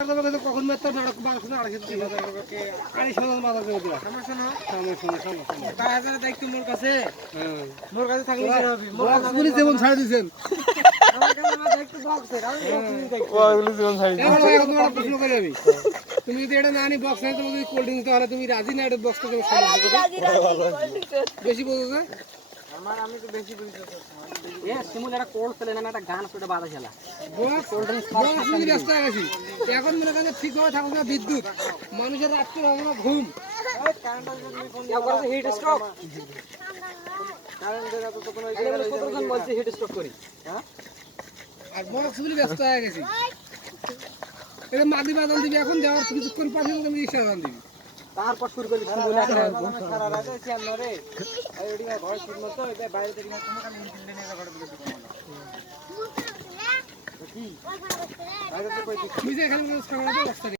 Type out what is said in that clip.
কখন মেত্তা নাড়ক বাসনা আড়াইশো আড়াইশো মাথা করে দিলা তাই হাজার দায়িত্ব মোর কাছে থাকলে বক্সগুলি যেমন ছাড়ে দিয়েছেন তুমি যদি এটা না আনি বক্স আনি তোমাকে কোল্ড ড্রিঙ্কস তাহলে তুমি রাজি না এটা বক্সটা বেশি বোঝো না আমি তো বেশি বুঝতে এ সিমুল একটা কোল্ড ফেলে না একটা গান শুনে বাধা খেলা কোল্ড ড্রিঙ্কস খাওয়া ব্যস্ত হয়ে গেছি এখন মনে করেন ঠিকভাবে থাকুক না বিদ্যুৎ মানুষের রাত্রে হবে না ঘুম হিট স্ট্রোক বলছে হিট স্ট্রোক করি হ্যাঁ আর বক্সগুলি ব্যস্ত হয়ে গেছি এটা মাদি বাদাম দিবি এখন যাওয়ার কিছুক্ষণ পাশে তুমি রিক্সা বাদাম দিবি তারপর শুরু করি সারা রাতে রে এই ঘর ঠিক মতো বাইরে থেকে না কোনো কালে ইনফিল্ডে নিয়ে ঘরে বলে দিই কি বাইরে তো কই তুই যে এখানে সামনে